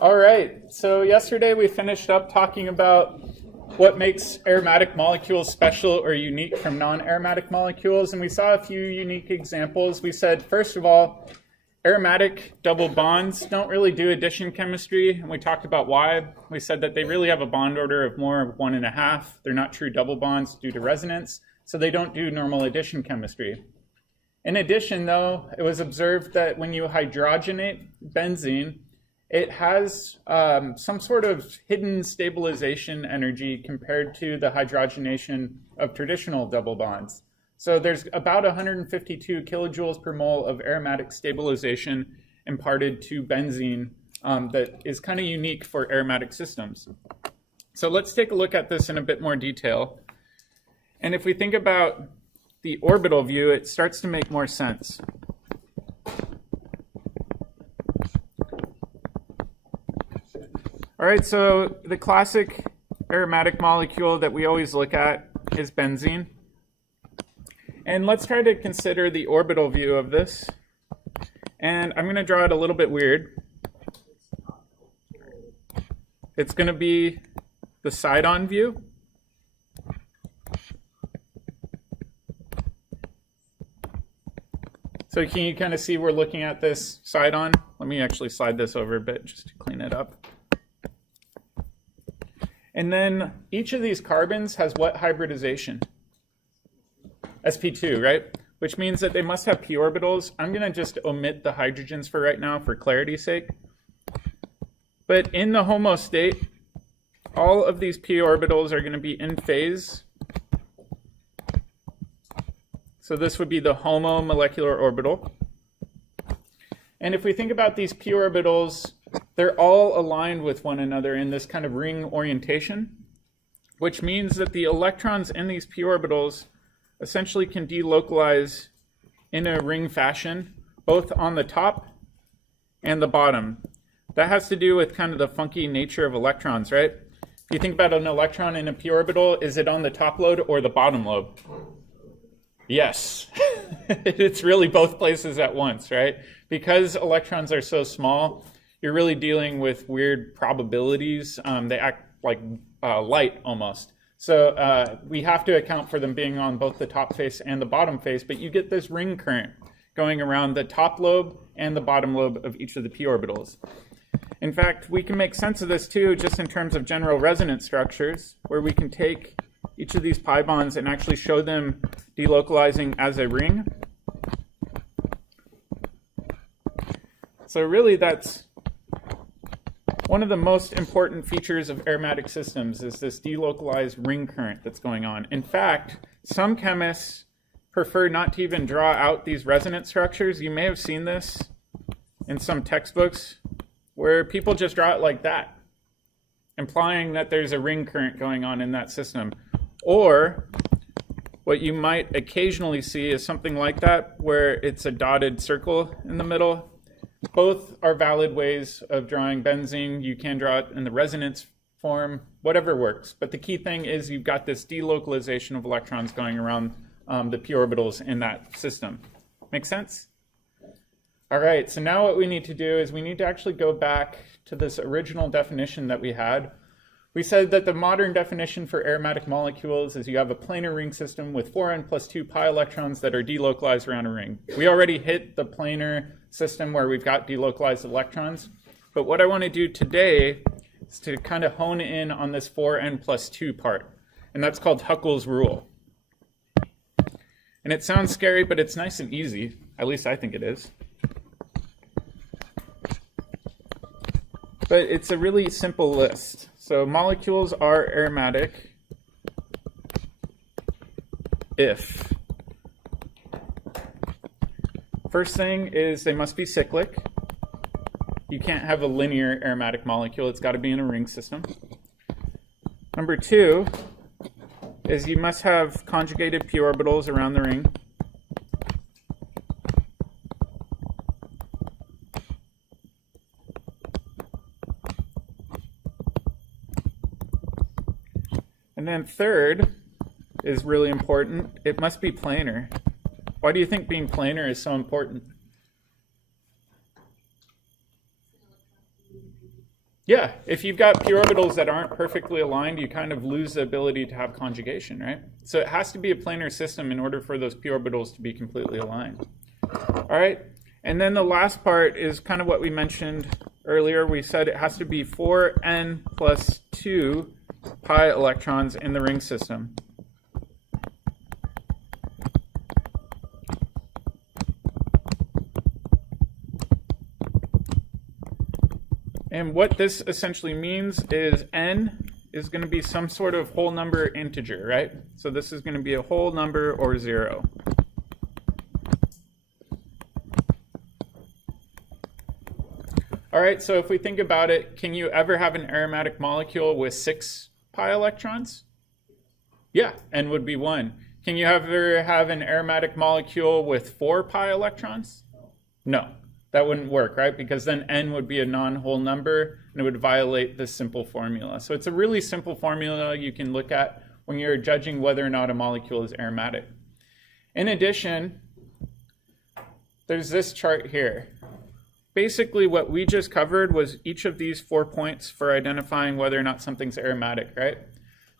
All right, so yesterday we finished up talking about what makes aromatic molecules special or unique from non-aromatic molecules, and we saw a few unique examples. We said, first of all, aromatic double bonds don't really do addition chemistry, and we talked about why. We said that they really have a bond order of more of 1.5. They're not true double bonds due to resonance, so they don't do normal addition chemistry. In addition, though, it was observed that when you hydrogenate benzene, it has some sort of hidden stabilization energy compared to the hydrogenation of traditional double bonds. So there's about 152 kilojoules per mole of aromatic stabilization imparted to benzene that is kind of unique for aromatic systems. So let's take a look at this in a bit more detail. And if we think about the orbital view, it starts to make more sense. All right, so the classic aromatic molecule that we always look at is benzene. And let's try to consider the orbital view of this. And I'm going to draw it a little bit weird. It's going to be the side-on view. So can you kind of see we're looking at this side-on? Let me actually slide this over a bit just to clean it up. And then each of these carbons has what hybridization? sp2, right? Which means that they must have p orbitals. I'm going to just omit the hydrogens for right now for clarity's sake. But in the HOMO state, all of these p orbitals are going to be in phase. So this would be the HOMO molecular orbital. And if we think about these p orbitals, they're all aligned with one another in this kind of ring orientation, which means that the electrons in these p orbitals essentially can delocalize in a ring fashion, both on the top and the bottom. That has to do with kind of the funky nature of electrons, right? If you think about an electron in a p orbital, is it on the top lobe or the bottom lobe? Yes, it's really both places at once, right? Because electrons are so small, you're really dealing with weird probabilities. They act like light almost. So we have to account for them being on both the top face and the bottom face, but you get this ring current going around the top lobe and the bottom lobe of each of the p orbitals. In fact, we can make sense of this too just in terms of general resonance structures, where we can take each of these pi bonds and actually show them delocalizing as a ring. So really that's one of the most important features of aromatic systems is this delocalized ring current that's going on. In fact, some chemists prefer not to even draw out these resonance structures. You may have seen this in some textbooks where people just draw it like that, implying that there's a ring current going on in that system. Or what you might occasionally see is something like that, where it's a dotted circle in the middle. Both are valid ways of drawing benzene. You can draw it in the resonance form, whatever works. But the key thing is you've got this delocalization of electrons going around the p orbitals in that system. Make sense? All right, so now what we need to do is we need to actually go back to this original definition that we had. We said that the modern definition for aromatic molecules is you have a planar ring system with 4n plus 2 pi electrons that are delocalized around a ring. We already hit the planar system where we've got delocalized electrons. But what I want to do today is to kind of hone in on this 4n plus 2 part. And that's called Huckel's rule. And it sounds scary, but it's nice and easy. At least I think it is. But it's a really simple list. So molecules are aromatic if first thing is they must be cyclic. You can't have a linear aromatic molecule. It's got to be in a ring system. Number two is you must have conjugated p orbitals around the ring. And then third is really important. It must be planar. Why do you think being planar is so important? Yeah, if you've got p orbitals that aren't perfectly aligned, you kind of lose the ability to have conjugation, right? So it has to be a planar system in order for those p orbitals to be completely aligned. All right, and then the last part is kind of what we mentioned earlier. We said it has to be 4n plus 2 pi electrons in the ring system. And what this essentially means is n is going to be some sort of whole number integer, right? So this is going to be a whole number or 0. All right, so if we think about it, can you ever have an aromatic molecule with 6 pi electrons? Yeah, n would be 1. Can you ever have an aromatic molecule with 4 pi electrons? No. That wouldn't work, right? Because then n would be a non-whole number, and it would violate this simple formula. So it's a really simple formula you can look at when you're judging whether or not a molecule is aromatic. In addition, there's this chart here. Basically, what we just covered was each of these 4 points for identifying whether or not something's aromatic, right?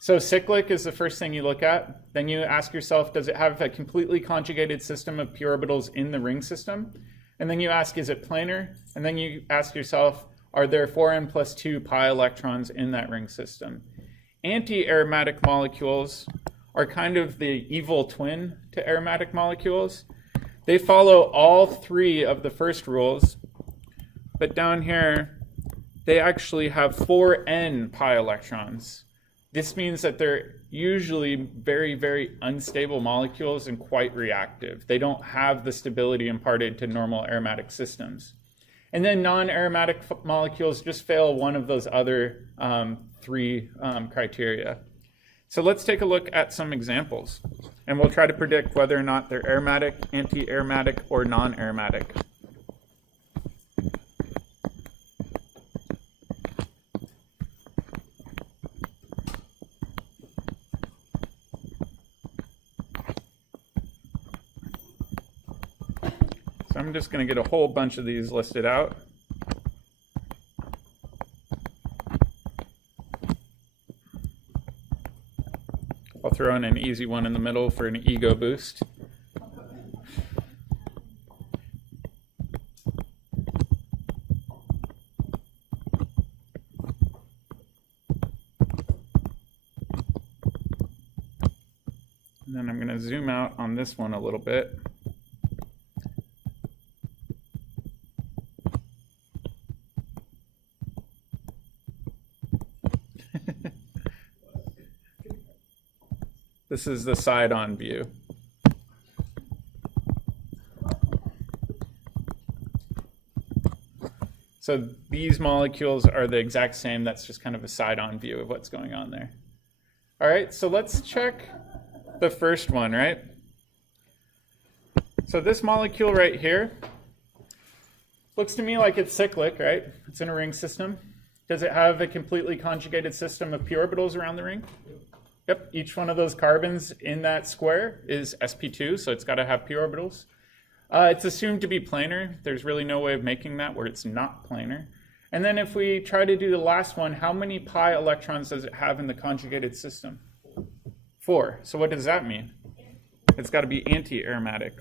So cyclic is the first thing you look at. Then you ask yourself, does it have a completely conjugated system of p orbitals in the ring system? And then you ask, is it planar? And then you ask yourself, are there 4n plus 2 pi electrons in that ring system? Anti-aromatic molecules are kind of the evil twin to aromatic molecules. They follow all 3 of the first rules, but down here, they actually have 4n pi electrons. This means that they're usually very, very unstable molecules and quite reactive. They don't have the stability imparted to normal aromatic systems. And then non-aromatic molecules just fail one of those other 3 criteria. So let's take a look at some examples, and we'll try to predict whether or not they're aromatic, anti-aromatic, or non-aromatic. I'm just going to get a whole bunch of these listed out. I'll throw in an easy one in the middle for an ego boost. And then I'm going to zoom out on this one a little bit. This is the side-on view. So these molecules are the exact same. That's just kind of a side-on view of what's going on there. All right, so let's check the first one, right? So this molecule right here looks to me like it's cyclic, right? It's in a ring system. Does it have a completely conjugated system of p orbitals around the ring? Yep, each one of those carbons in that square is sp2, so it's got to have p orbitals. It's assumed to be planar. There's really no way of making that where it's not planar. And then if we try to do the last one, how many pi electrons does it have in the conjugated system? 4. So what does that mean? It's got to be anti-aromatic.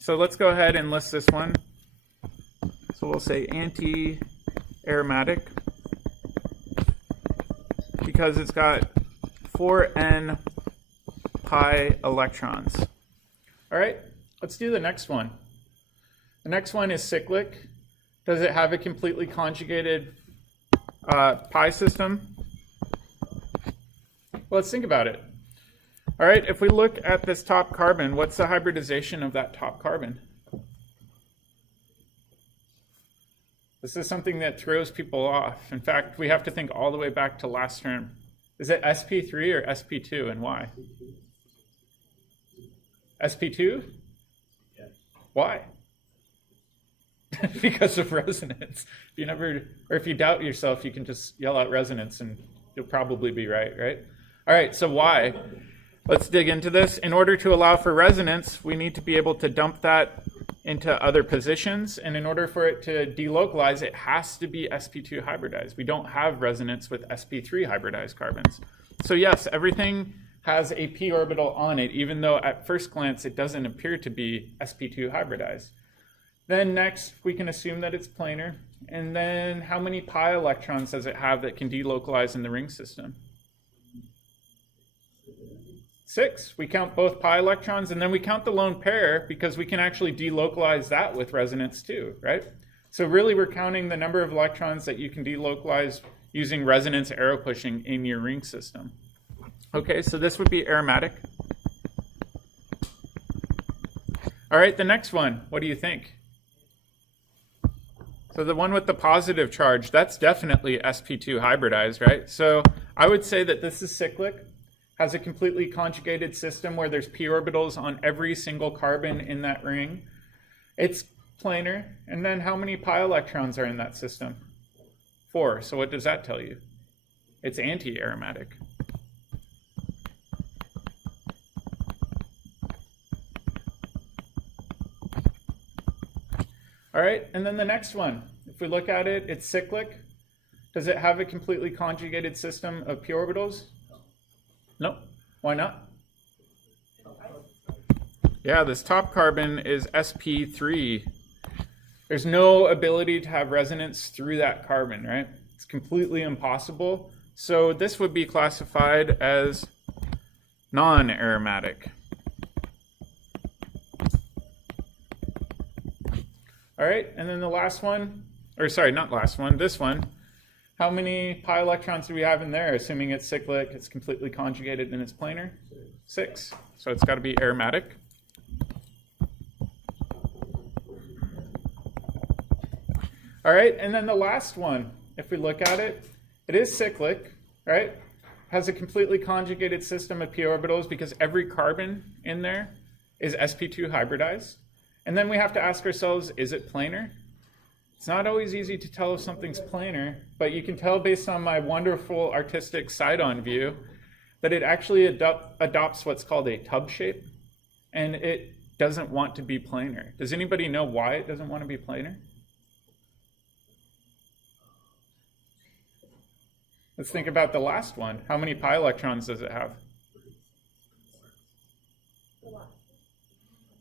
So let's go ahead and list this one. So we'll say anti-aromatic because it's got 4n pi electrons. All right, let's do the next one. The next one is cyclic. Does it have a completely conjugated pi system? Well, let's think about it. All right, if we look at this top carbon, what's the hybridization of that top carbon? This is something that throws people off. In fact, we have to think all the way back to last term. Is it sp3 or sp2, and why? sp2? Yes. Why? Because of resonance. If you doubt yourself, you can just yell out resonance and you'll probably be right, right? All right, so why? Let's dig into this. In order to allow for resonance, we need to be able to dump that into other positions, and in order for it to delocalize, it has to be sp2 hybridized. We don't have resonance with sp3 hybridized carbons. So yes, everything has a p orbital on it, even though at first glance it doesn't appear to be sp2 hybridized. Then next, we can assume that it's planar. And then how many pi electrons does it have that can delocalize in the ring system? 6. We count both pi electrons, and then we count the lone pair because we can actually delocalize that with resonance too, right? So really we're counting the number of electrons that you can delocalize using resonance arrow pushing in your ring system. Okay, so this would be aromatic. All right, the next one, what do you think? So the one with the positive charge, that's definitely sp2 hybridized, right? So I would say that this is cyclic, has a completely conjugated system where there's p orbitals on every single carbon in that ring. It's planar, and then how many pi electrons are in that system? 4. So what does that tell you? It's anti-aromatic. All right, and then the next one, if we look at it, it's cyclic. Does it have a completely conjugated system of p orbitals? No. Why not? Yeah, this top carbon is sp3. There's no ability to have resonance through that carbon, right? It's completely impossible. So this would be classified as non-aromatic. All right, and then the last one, or sorry, not last one, this one. How many pi electrons do we have in there, assuming it's cyclic, it's completely conjugated, and it's planar? 6. So it's got to be aromatic. All right, and then the last one, if we look at it, it is cyclic, right? Has a completely conjugated system of p orbitals because every carbon in there is sp2 hybridized. And then we have to ask ourselves, is it planar? It's not always easy to tell if something's planar, but you can tell based on my wonderful artistic side-on view that it actually adopts what's called a tub shape, and it doesn't want to be planar. Does anybody know why it doesn't want to be planar? Let's think about the last one. How many pi electrons does it have?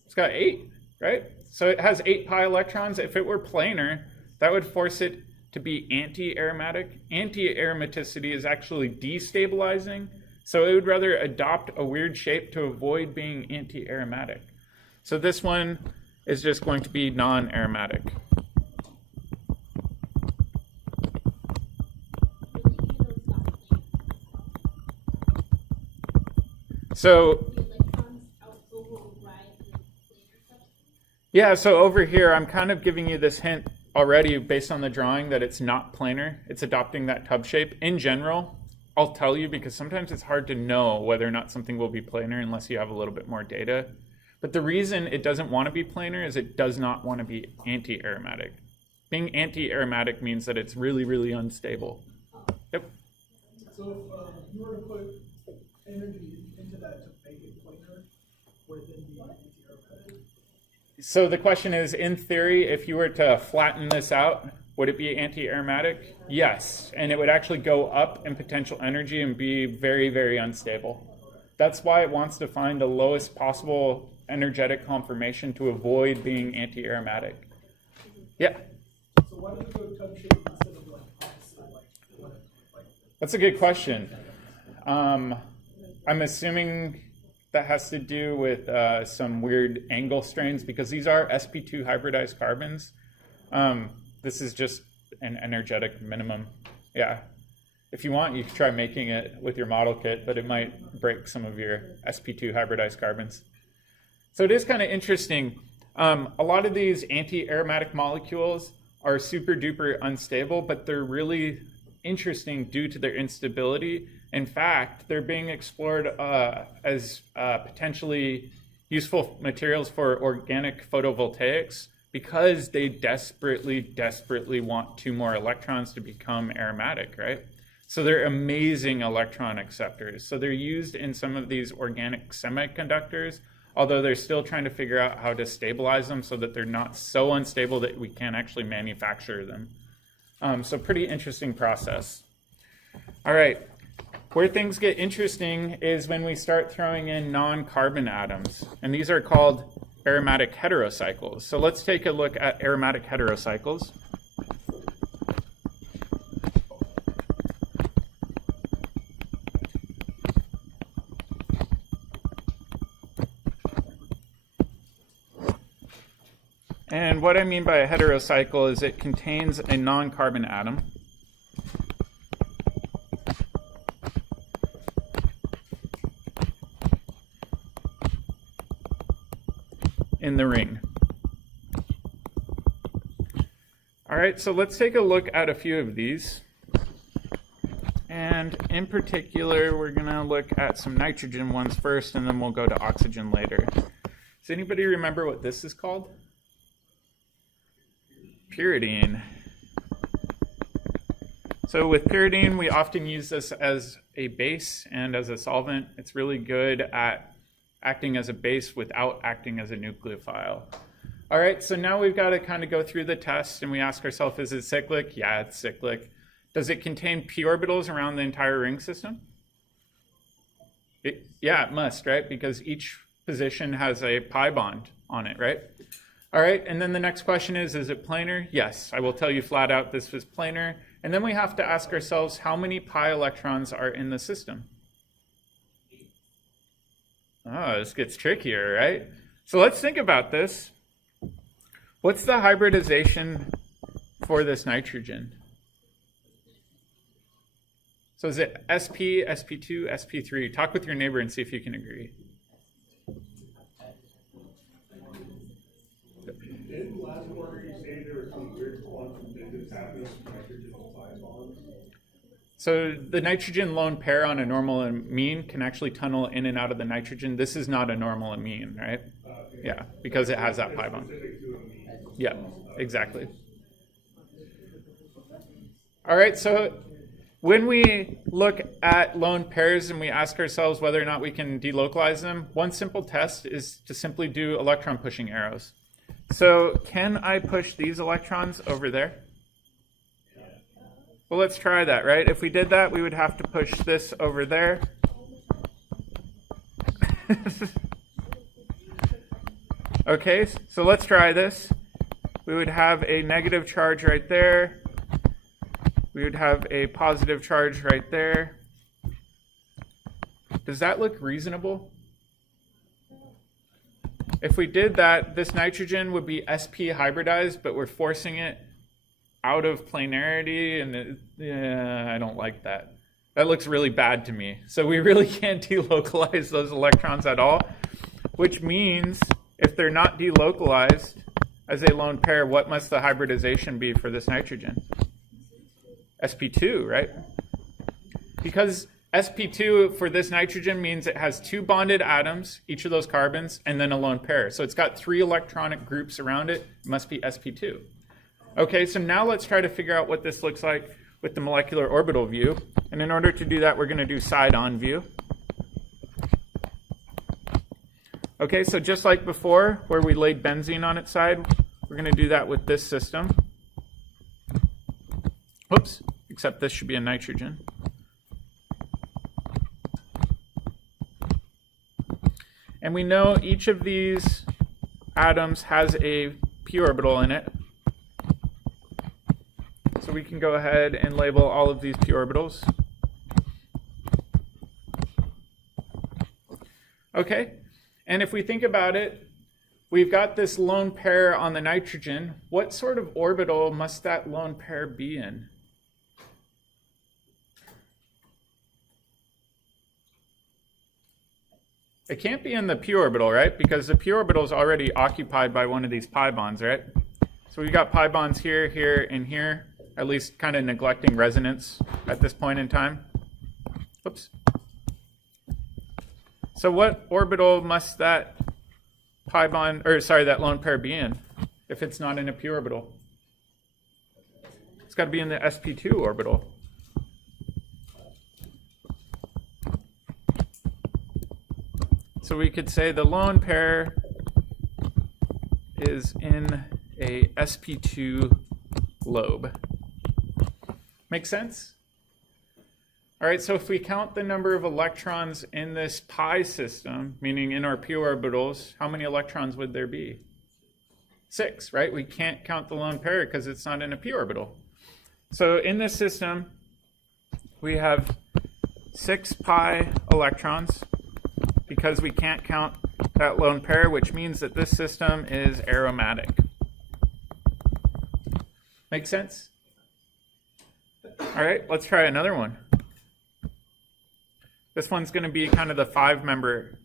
It's got 8. Right? So it has 8 pi electrons. If it were planar, that would force it to be anti-aromatic. Anti-aromaticity is actually destabilizing, so it would rather adopt a weird shape to avoid being anti-aromatic. So this one is just going to be non-aromatic. So yeah, so over here, I'm kind of giving you this hint already based on the drawing that it's not planar. It's adopting that tub shape. In general, I'll tell you because sometimes it's hard to know whether or not something will be planar unless you have a little bit more data. But the reason it doesn't want to be planar is it does not want to be anti-aromatic. Being anti-aromatic means that it's really, really unstable. Yep. So if you were to put energy into that to make it planar, would it then be anti-aromatic? So the question is, in theory, if you were to flatten this out, would it be anti-aromatic? Yes, and it would actually go up in potential energy and be very, very unstable. That's why it wants to find the lowest possible energetic conformation to avoid being anti-aromatic. Yeah? So why does it go tub shape instead of like opposite? That's a good question. I'm assuming that has to do with some weird angle strains because these are sp2 hybridized carbons. This is just an energetic minimum. Yeah. If you want, you can try making it with your model kit, but it might break some of your sp2 hybridized carbons. So it is kind of interesting. A lot of these anti-aromatic molecules are super duper unstable, but they're really interesting due to their instability. In fact, they're being explored as potentially useful materials for organic photovoltaics because they desperately, desperately want 2 more electrons to become aromatic, right? So they're amazing electron acceptors. So they're used in some of these organic semiconductors although they're still trying to figure out how to stabilize them so that they're not so unstable that we can't actually manufacture them. So pretty interesting process. All right, where things get interesting is when we start throwing in non-carbon atoms, and these are called aromatic heterocycles. So let's take a look at aromatic heterocycles. And what I mean by a heterocycle is it contains a non-carbon atom. In the ring. All right, so let's take a look at a few of these. And in particular, we're going to look at some nitrogen ones first, and then we'll go to oxygen later. Does anybody remember what this is called? Pyridine. So with pyridine, we often use this as a base and as a solvent. It's really good at acting as a base without acting as a nucleophile. All right, so now we've got to kind of go through the test and we ask ourselves, is it cyclic? Yeah, it's cyclic. Does it contain p orbitals around the entire ring system? Yeah, it must, right? Because each position has a pi bond on it, right? All right, and then the next question is it planar? Yes, I will tell you flat out this was planar. And then we have to ask ourselves, how many pi electrons are in the system? Oh, this gets trickier, right? So let's think about this. What's the hybridization for this nitrogen? So is it sp, sp2, sp3? Talk with your neighbor and see if you can agree. Didn't last quarter you say there were some weird quantum physics happening with nitrogen pi bonds? So the nitrogen lone pair on a normal amine can actually tunnel in and out of the nitrogen. This is not a normal amine, right? Yeah, because it has that pi bond. Yeah, exactly. All right, so when we look at lone pairs and we ask ourselves whether or not we can delocalize them, one simple test is to simply do electron pushing arrows. So can I push these electrons over there? Well, let's try that, right? If we did that, we would have to push this over there. Okay, so let's try this. We would have a negative charge right there. We would have a positive charge right there. Does that look reasonable? If we did that, this nitrogen would be sp hybridized, but we're forcing it out of planarity, and I don't like that. That looks really bad to me. So we really can't delocalize those electrons at all, which means if they're not delocalized as a lone pair, what must the hybridization be for this nitrogen? sp2, right? Because sp2 for this nitrogen means it has two bonded atoms, each of those carbons, and then a lone pair. So it's got three electronic groups around it. It must be sp2. Okay, so now let's try to figure out what this looks like with the molecular orbital view. And in order to do that, we're going to do side-on view. Okay, so just like before, where we laid benzene on its side, we're going to do that with this system. Whoops, except this should be a nitrogen. And we know each of these atoms has a p orbital in it. So we can go ahead and label all of these p orbitals. Okay, and if we think about it, we've got this lone pair on the nitrogen. What sort of orbital must that lone pair be in? It can't be in the p orbital, right? Because the p orbital is already occupied by one of these pi bonds, right? So we've got pi bonds here, here, and here, at least kind of neglecting resonance at this point in time. Oops. So what orbital must that pi bond, or sorry, that lone pair be in if it's not in a p orbital? It's got to be in the sp2 orbital. So we could say the lone pair is in a sp2 lobe. Make sense? All right, so if we count the number of electrons in this pi system, meaning in our p orbitals, how many electrons would there be? 6, right? We can't count the lone pair because it's not in a p orbital. So in this system, we have 6 pi electrons because we can't count that lone pair, which means that this system is aromatic. Make sense? All right, let's try another one. This one's going to be kind of the five-membered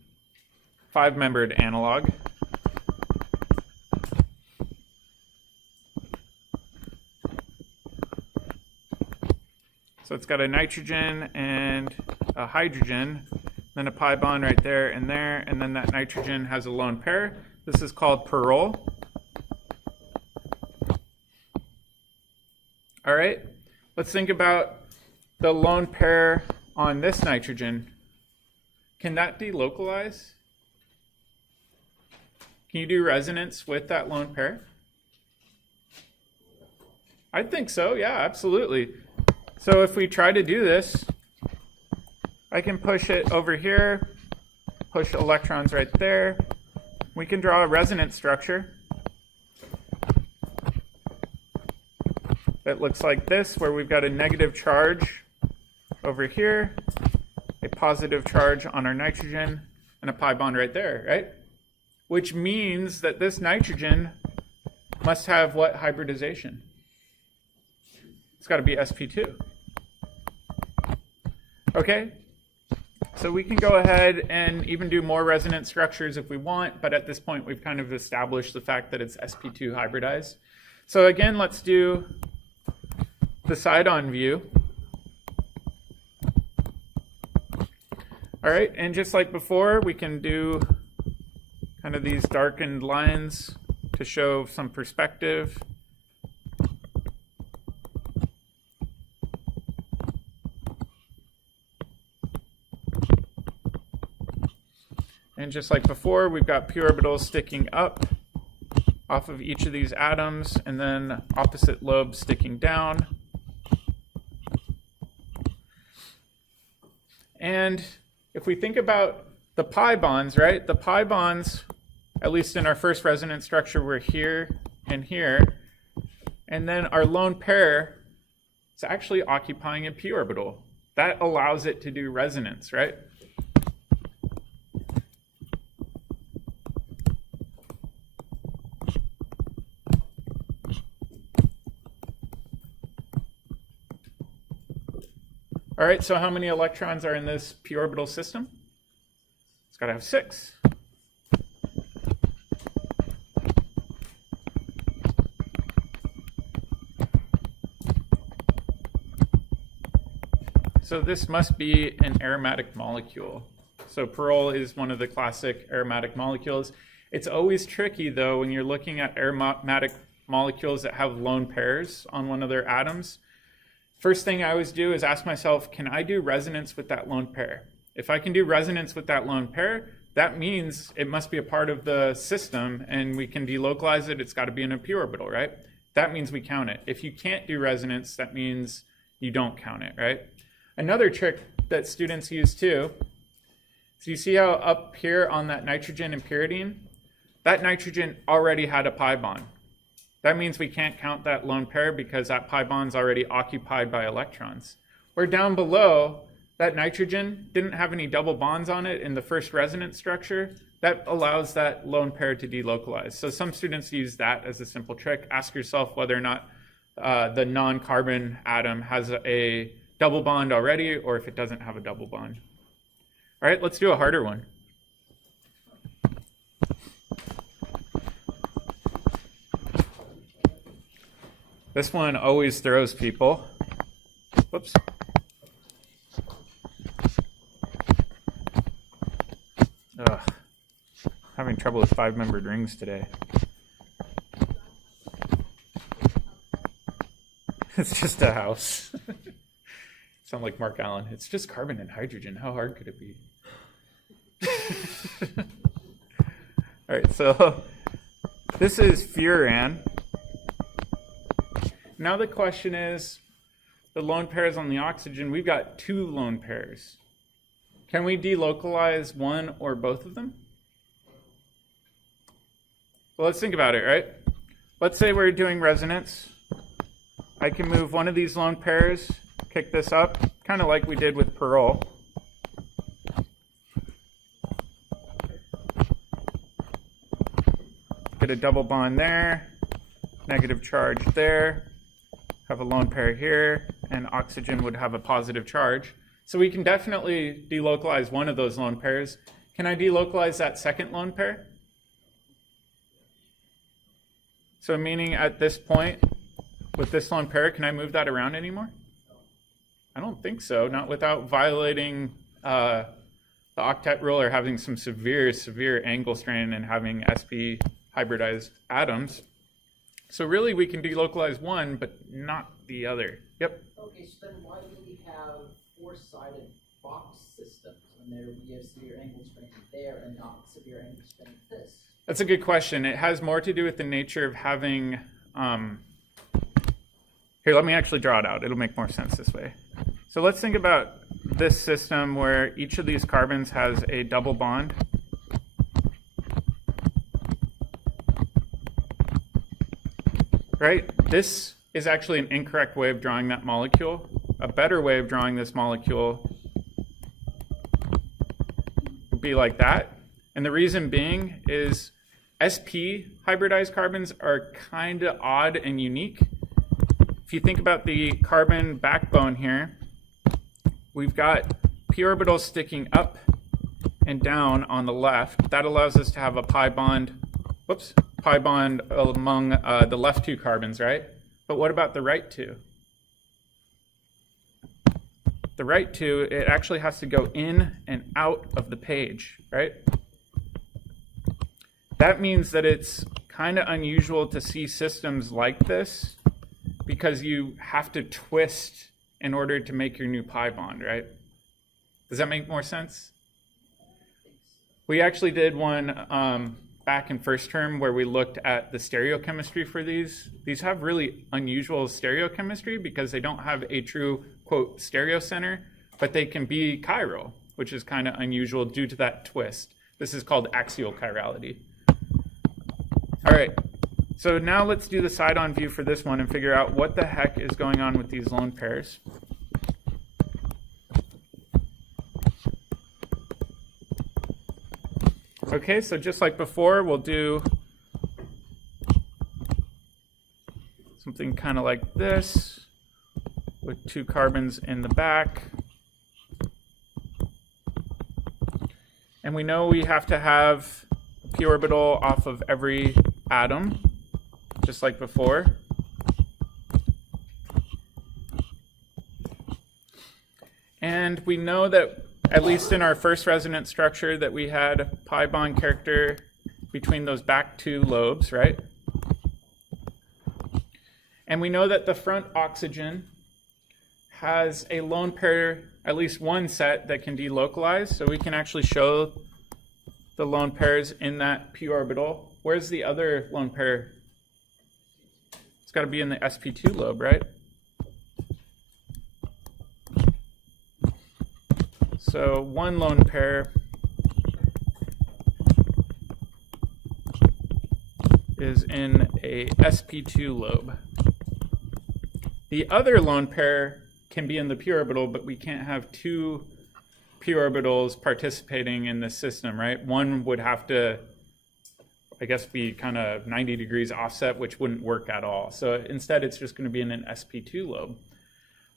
analog. So it's got a nitrogen and a hydrogen, then a pi bond right there, and then that nitrogen has a lone pair. This is called pyrrole. All right, let's think about the lone pair on this nitrogen. Can that delocalize? Can you do resonance with that lone pair? I think so, yeah, absolutely. So if we try to do this, I can push it over here, push electrons right there. We can draw a resonance structure that looks like this, where we've got a negative charge over here, a positive charge on our nitrogen, and a pi bond right there, right? Which means that this nitrogen must have what hybridization? It's got to be sp2. Okay? So we can go ahead and even do more resonance structures if we want, but at this point we've kind of established the fact that it's sp2 hybridized. So again, let's do the side-on view. All right, and just like before, we can do kind of these darkened lines to show some perspective. And just like before, we've got p orbitals sticking up off of each of these atoms, and then opposite lobes sticking down. And if we think about the pi bonds, right? The pi bonds, at least in our first resonance structure, were here and here. And then our lone pair is actually occupying a p orbital. That allows it to do resonance, right? All right, so how many electrons are in this p orbital system? It's got to have 6. So this must be an aromatic molecule. So pyrrole is one of the classic aromatic molecules. It's always tricky, though, when you're looking at aromatic molecules that have lone pairs on one of their atoms. First thing I always do is ask myself, can I do resonance with that lone pair? If I can do resonance with that lone pair, that means it must be a part of the system, and we can delocalize it. It's got to be in a p orbital, right? That means we count it. If you can't do resonance, that means you don't count it, right? Another trick that students use too, so you see how up here on that nitrogen and pyridine, that nitrogen already had a pi bond. That means we can't count that lone pair because that pi bond's already occupied by electrons. Where down below, that nitrogen didn't have any double bonds on it in the first resonance structure. That allows that lone pair to delocalize. So some students use that as a simple trick. Ask yourself whether or not the non-carbon atom has a double bond already, or if it doesn't have a double bond. All right, let's do a harder one. This one always throws people. Whoops. Ugh. Having trouble with 5-membered rings today. It's just a house. Sound like Mark Allen. It's just carbon and hydrogen. How hard could it be? All right, so this is furan. Now the question is, the lone pairs on the oxygen, we've got 2 lone pairs. Can we delocalize one or both of them? Well, let's think about it, right? Let's say we're doing resonance. I can move one of these lone pairs, kick this up, kind of like we did with Pearl. Get a double bond there, negative charge there, have a lone pair here, and oxygen would have a positive charge. So we can definitely delocalize one of those lone pairs. Can I delocalize that second lone pair? So meaning at this point, with this lone pair, can I move that around anymore? I don't think so, not without violating the octet rule or having some severe angle strain and having sp hybridized atoms. So really we can delocalize one, but not the other. Yep. Okay, so then why do we have 4-sided box systems when there we have severe angle strength there and not severe angle strength this? That's a good question. It has more to do with the nature of having, here, let me actually draw it out. It'll make more sense this way. So let's think about this system where each of these carbons has a double bond. Right? This is actually an incorrect way of drawing that molecule. A better way of drawing this molecule would be like that. And the reason being is sp hybridized carbons are kind of odd and unique. If you think about the carbon backbone here, we've got p orbitals sticking up and down on the left. That allows us to have a pi bond, pi bond among the left 2 carbons, right? But what about the right 2? The right 2, it actually has to go in and out of the page, right? That means that it's kind of unusual to see systems like this because you have to twist in order to make your new pi bond, right? Does that make more sense? We actually did one back in first term where we looked at the stereochemistry for these. These have really unusual stereochemistry because they don't have a true, quote, stereocenter, but they can be chiral, which is kind of unusual due to that twist. This is called axial chirality. All right, so now let's do the side-on view for this one and figure out what the heck is going on with these lone pairs. Okay, so just like before, we'll do something kind of like this with 2 carbons in the back. And we know we have to have a p orbital off of every atom, just like before. And we know that at least in our first resonance structure that we had pi bond character between those back 2 lobes, right? And we know that the front oxygen has a lone pair, at least one set that can delocalize, so we can actually show the lone pairs in that p orbital. Where's the other lone pair? It's got to be in the sp2 lobe, right? So one lone pair is in a sp2 lobe. The other lone pair can be in the p orbital, but we can't have 2 p orbitals participating in this system, right? One would have to, I guess, be kind of 90 degrees offset, which wouldn't work at all. So instead, it's just going to be in an sp2 lobe.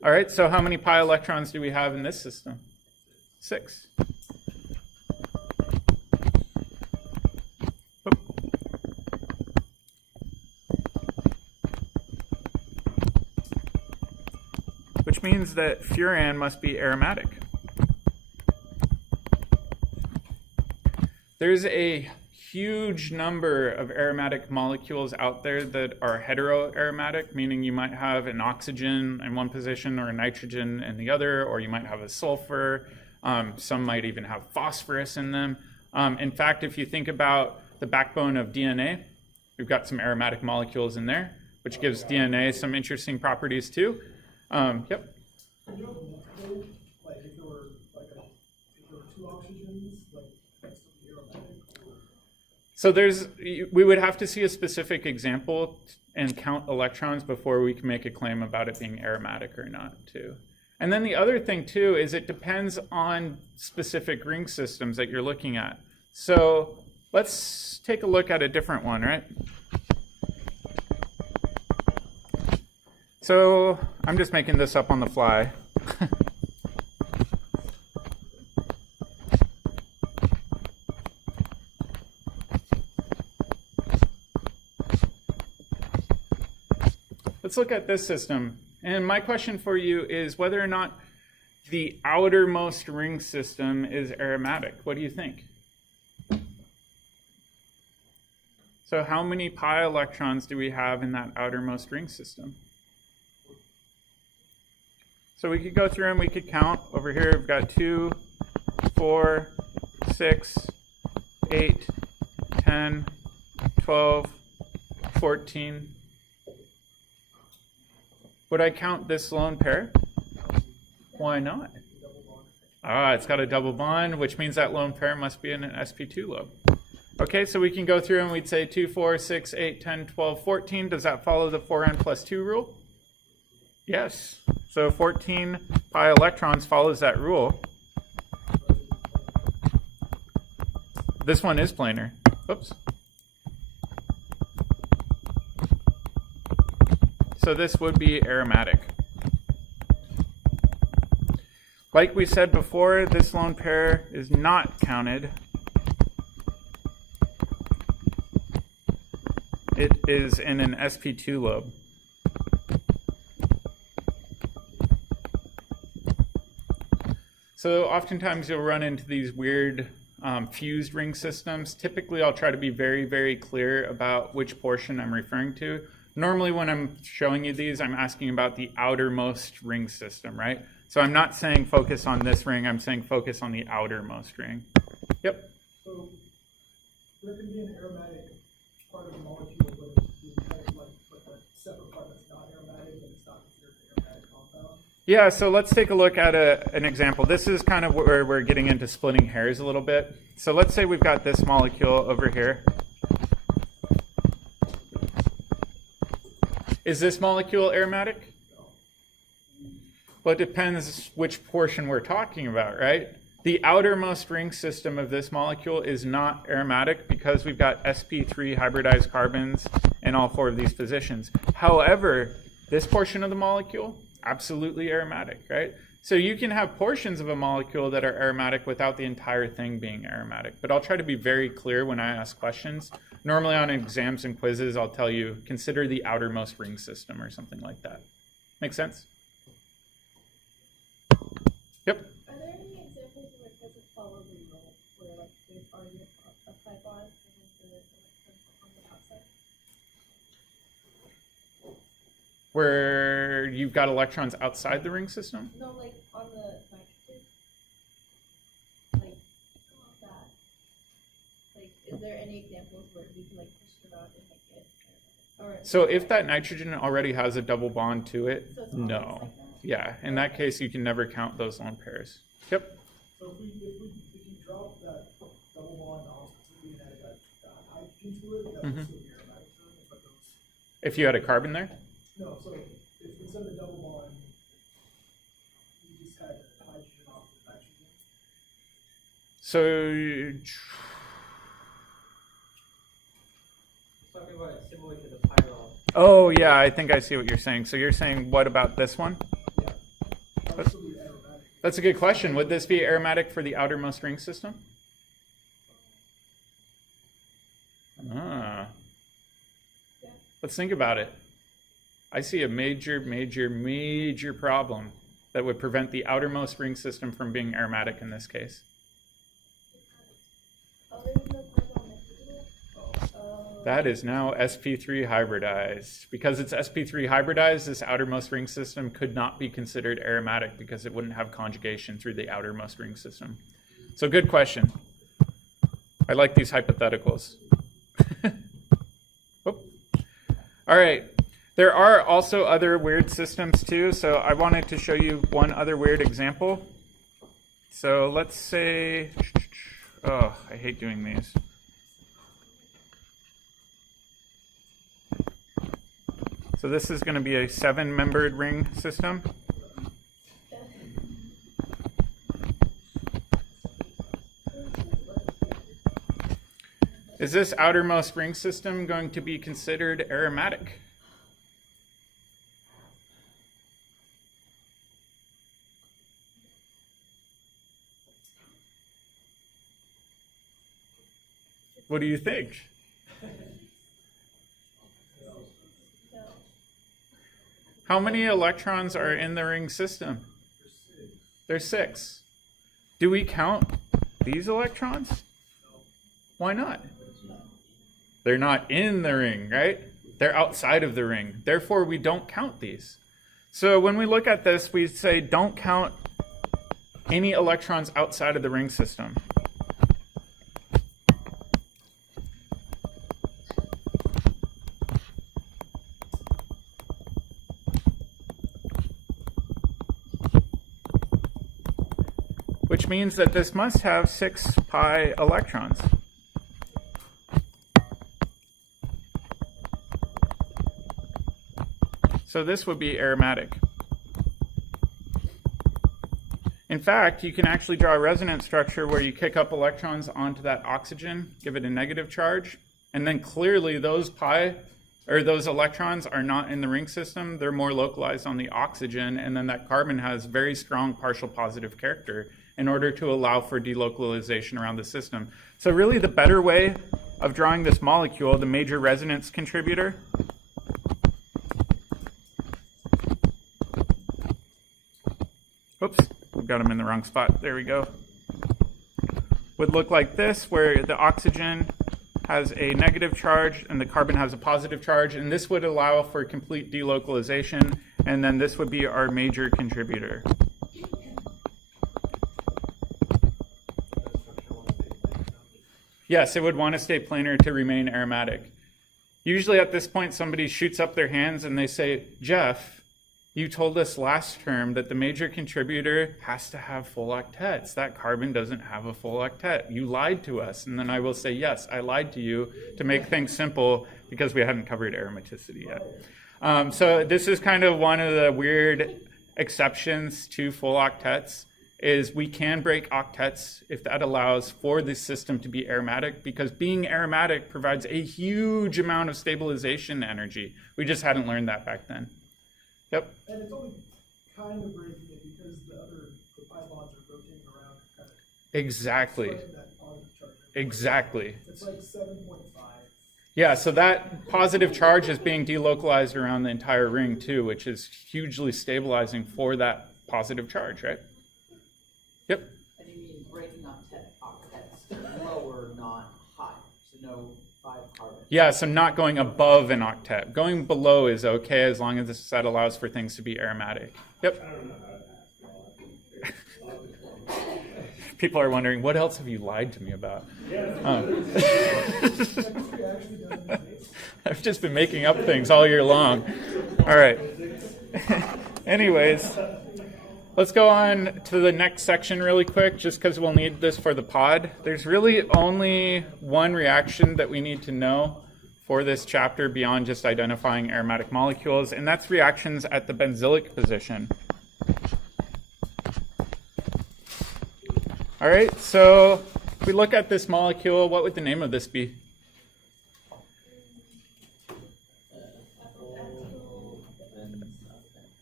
All right, so how many pi electrons do we have in this system? 6. Oop. Which means that furan must be aromatic. There's a huge number of aromatic molecules out there that are heteroaromatic, meaning you might have an oxygen in one position or a nitrogen in the other, or you might have a sulfur. Some might even have phosphorus in them. In fact, if you think about the backbone of DNA, we've got some aromatic molecules in there, which gives DNA some interesting properties too. Yep. Could you have multiple, like if there were two oxygens, like next to the aromatic? So we would have to see a specific example and count electrons before we can make a claim about it being aromatic or not too. And then the other thing too is it depends on specific ring systems that you're looking at. So let's take a look at a different one, right? So I'm just making this up on the fly. Let's look at this system. And my question for you is whether or not the outermost ring system is aromatic. What do you think? So how many pi electrons do we have in that outermost ring system? So we could go through and we could count. Over here we've got 2, 4, 6, 8, 10, 12, 14. Would I count this lone pair? Why not? Ah, it's got a double bond, which means that lone pair must be in an sp2 lobe. Okay, so we can go through and we'd say 2, 4, 6, 8, 10, 12, 14. Does that follow the 4n plus 2 rule? Yes. So 14 pi electrons follows that rule. This one is planar. Oops. So this would be aromatic. Like we said before, this lone pair is not counted. It is in an sp2 lobe. So oftentimes you'll run into these weird fused ring systems. Typically I'll try to be very, very clear about which portion I'm referring to. Normally when I'm showing you these, I'm asking about the outermost ring system, right? So I'm not saying focus on this ring, I'm saying focus on the outermost ring. Yep. So there can be an aromatic part of the molecule, but it's like a separate part that's not aromatic and it's not considered an aromatic compound. Yeah, so let's take a look at an example. This is kind of where we're getting into splitting hairs a little bit. So let's say we've got this molecule over here. Is this molecule aromatic? Well, it depends which portion we're talking about, right? The outermost ring system of this molecule is not aromatic because we've got sp3 hybridized carbons in all 4 of these positions. However, this portion of the molecule, absolutely aromatic, right? So you can have portions of a molecule that are aromatic without the entire thing being aromatic. But I'll try to be very clear when I ask questions. Normally on exams and quizzes, I'll tell you, consider the outermost ring system or something like that. Make sense? Yep. Are there any examples where it doesn't follow the rule, where like there's already a pi bond and then the electrons on the outside? Where you've got electrons outside the ring system? No, like on the nitrogen. Like that. Like, is there any examples where we can like push it around and make it? Or So if that nitrogen already has a double bond to it, so it's always no. like that? Yeah, in that case, you can never count those lone pairs. Yep. So if you drop that double bond off and add that hydrogen to it, that would still be aromatic term, but those. If you had a carbon there? No, so if instead of the double bond, you just had hydrogen off the nitrogen. So Talking about it similar to the pyrrole. oh yeah, I think I see what you're saying. So you're saying what about this one? Yeah. That would still be aromatic. That's a good question. Would this be aromatic for the outermost ring system? Ah. Let's think about it. I see a major problem that would prevent the outermost ring system from being aromatic in this case. Oh, there's no carbon nitrogen? That is now sp3 hybridized. Because it's sp3 hybridized, this outermost ring system could not be considered aromatic because it wouldn't have conjugation through the outermost ring system. So good question. I like these hypotheticals. Oop. All right. There are also other weird systems too, so I wanted to show you one other weird example. So let's say, oh, I hate doing these. So this is going to be a 7-membered ring system. Is this outermost ring system going to be considered aromatic? What do you think? How many electrons are in the ring system? There's 6. Do we count these electrons? Why not? They're not in the ring, right? They're outside of the ring. Therefore, we don't count these. So when we look at this, we say don't count any electrons outside of the ring system. Which means that this must have 6 pi electrons. So this would be aromatic. In fact, you can actually draw a resonance structure where you kick up electrons onto that oxygen, give it a negative charge, and then clearly those those electrons are not in the ring system. They're more localized on the oxygen, and then that carbon has very strong partial positive character in order to allow for delocalization around the system. So really the better way of drawing this molecule, the major resonance contributor, oops, we got them in the wrong spot. There we go. Would look like this, where the oxygen has a negative charge and the carbon has a positive charge, and this would allow for complete delocalization, and then this would be our major contributor. Yes, it would want to stay planar to remain aromatic. Usually at this point, somebody shoots up their hands and they say, Jeff, you told us last term that the major contributor has to have full octets. That carbon doesn't have a full octet. You lied to us. And then I will say, yes, I lied to you to make things simple because we hadn't covered aromaticity yet. So this is kind of one of the weird exceptions to full octets, is we can break octets if that allows for the system to be aromatic, because being aromatic provides a huge amount of stabilization energy. We just hadn't learned that back then. Yep. And it's only kind of breaking it because the pi bonds are rotating around and kind of Exactly. spreading that positive charge. Exactly. It's like 7.5. Yeah, so that positive charge is being delocalized around the entire ring too, which is hugely stabilizing for that positive charge, right? Yep. And you mean breaking octets lower, not high, so no 5 carbon. Yeah, so not going above an octet. Going below is okay as long as that allows for things to be aromatic. Yep. I don't know how to ask y'all. People are wondering, what else have you lied to me about? I've just been making up things all year long. All right. Anyways, let's go on to the next section really quick, just because we'll need this for the pod. There's really only one reaction that we need to know for this chapter beyond just identifying aromatic molecules, and that's reactions at the benzylic position. All right, so if we look at this molecule, what would the name of this be?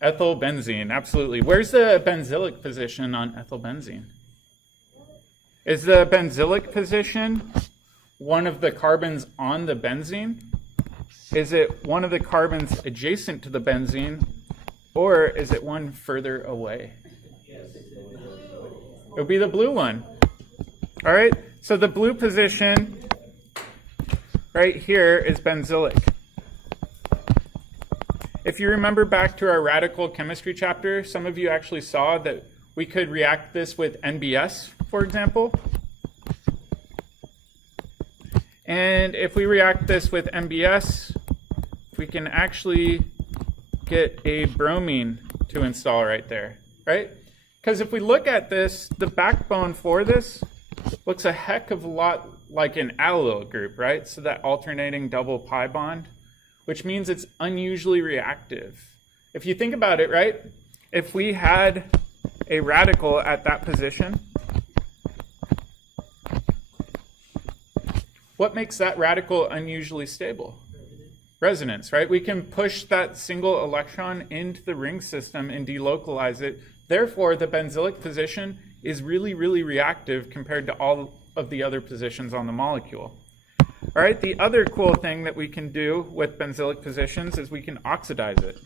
Ethylbenzene, absolutely. Where's the benzylic position on ethylbenzene? Is the benzylic position one of the carbons on the benzene? Is it one of the carbons adjacent to the benzene? Or is it one further away? It would be the blue one. All right, so the blue position right here is benzylic. If you remember back to our radical chemistry chapter, some of you actually saw that we could react this with NBS, for example. And if we react this with MBS, we can actually get a bromine to install right there, right? Because if we look at this, the backbone for this looks a heck of a lot like an allyl group, right? So that alternating double pi bond, which means it's unusually reactive. If you think about it, right? If we had a radical at that position, what makes that radical unusually stable? Resonance, right? We can push that single electron into the ring system and delocalize it. Therefore, the benzylic position is really, really reactive compared to all of the other positions on the molecule. All right, the other cool thing that we can do with benzylic positions is we can oxidize it.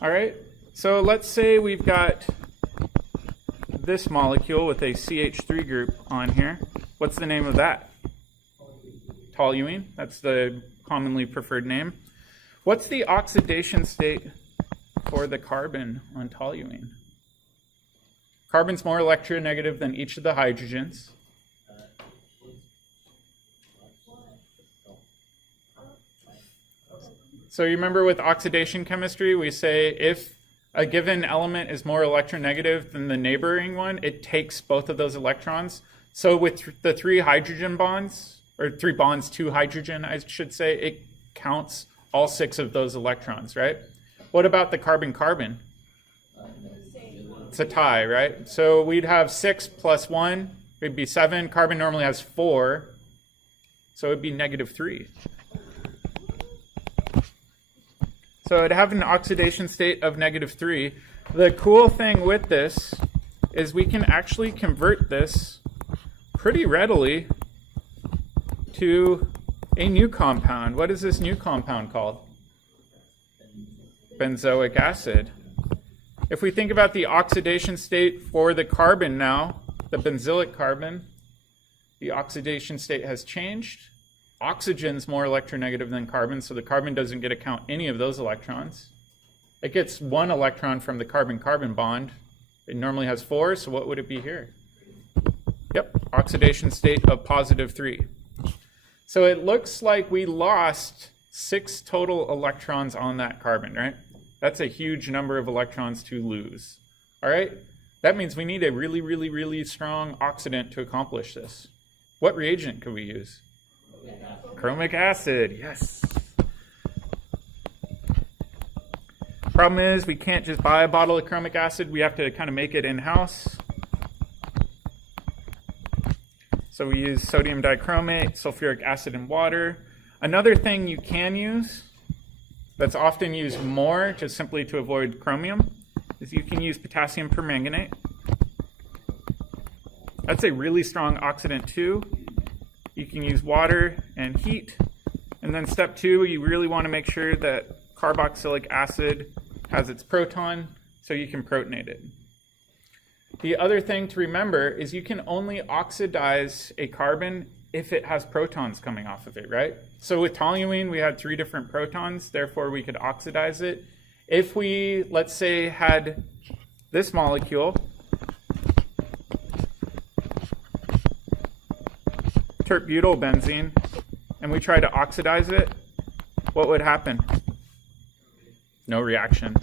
All right, so let's say we've got this molecule with a CH3 group on here. What's the name of that? Toluene. That's the commonly preferred name. What's the oxidation state for the carbon on toluene? Carbon's more electronegative than each of the hydrogens. So you remember with oxidation chemistry, we say if a given element is more electronegative than the neighboring one, it takes both of those electrons. So with the 3 hydrogen bonds, or 3 bonds to hydrogen, I should say, it counts all 6 of those electrons, right? What about the carbon-carbon? It's a tie, right? So we'd have 6 plus 1, it'd be 7. Carbon normally has 4, so it'd be -3. So it'd have an oxidation state of -3. The cool thing with this is we can actually convert this pretty readily to a new compound. What is this new compound called? Benzoic acid. If we think about the oxidation state for the carbon now, the benzylic carbon, the oxidation state has changed. Oxygen's more electronegative than carbon, so the carbon doesn't get to count any of those electrons. It gets 1 electron from the carbon-carbon bond. It normally has 4, so what would it be here? Yep, oxidation state of +3. So it looks like we lost 6 total electrons on that carbon, right? That's a huge number of electrons to lose. All right, that means we need a really, really, really strong oxidant to accomplish this. What reagent could we use? Chromic acid, yes. Problem is we can't just buy a bottle of chromic acid. We have to kind of make it in-house. So we use sodium dichromate, sulfuric acid, and water. Another thing you can use that's often used more just simply to avoid chromium is you can use potassium permanganate. That's a really strong oxidant too. You can use water and heat. And then step 2, you really want to make sure that carboxylic acid has its proton so you can protonate it. The other thing to remember is you can only oxidize a carbon if it has protons coming off of it, right? So with toluene, we had 3 different protons, therefore we could oxidize it. If we, let's say, had this molecule, tert-butylbenzene, and we try to oxidize it, what would happen? No reaction.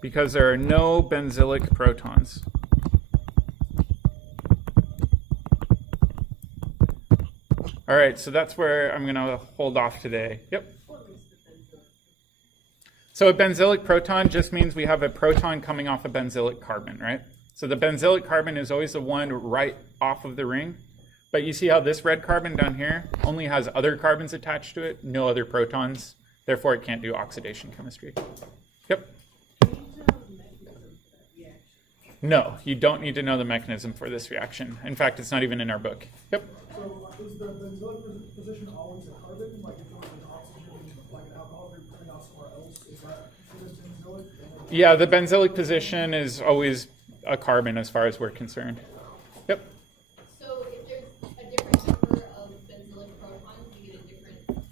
Because there are no benzylic protons. All right, so that's where I'm going to hold off today. Yep. So a benzylic proton just means we have a proton coming off a benzylic carbon, right? So the benzylic carbon is always the one right off of the ring. But you see how this red carbon down here only has other carbons attached to it, no other protons. Therefore, it can't do oxidation chemistry. Yep. No, you don't need to know the mechanism for this reaction. In fact, it's not even in our book. Yep. So is the benzylic position always a carbon? Like if it was an oxygen, like an alcohol group coming out somewhere else, is that considered benzylic? Yeah, the benzylic position is always a carbon as far as we're concerned. Yep. So if there's a different number of benzylic protons, you get a different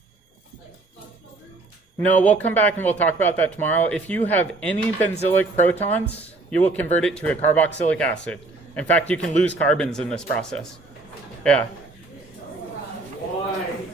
No, we'll come back and we'll talk about that tomorrow. If you have any benzylic protons, you will convert it to a carboxylic acid. In fact, you can lose carbons in this process. Yeah. Why?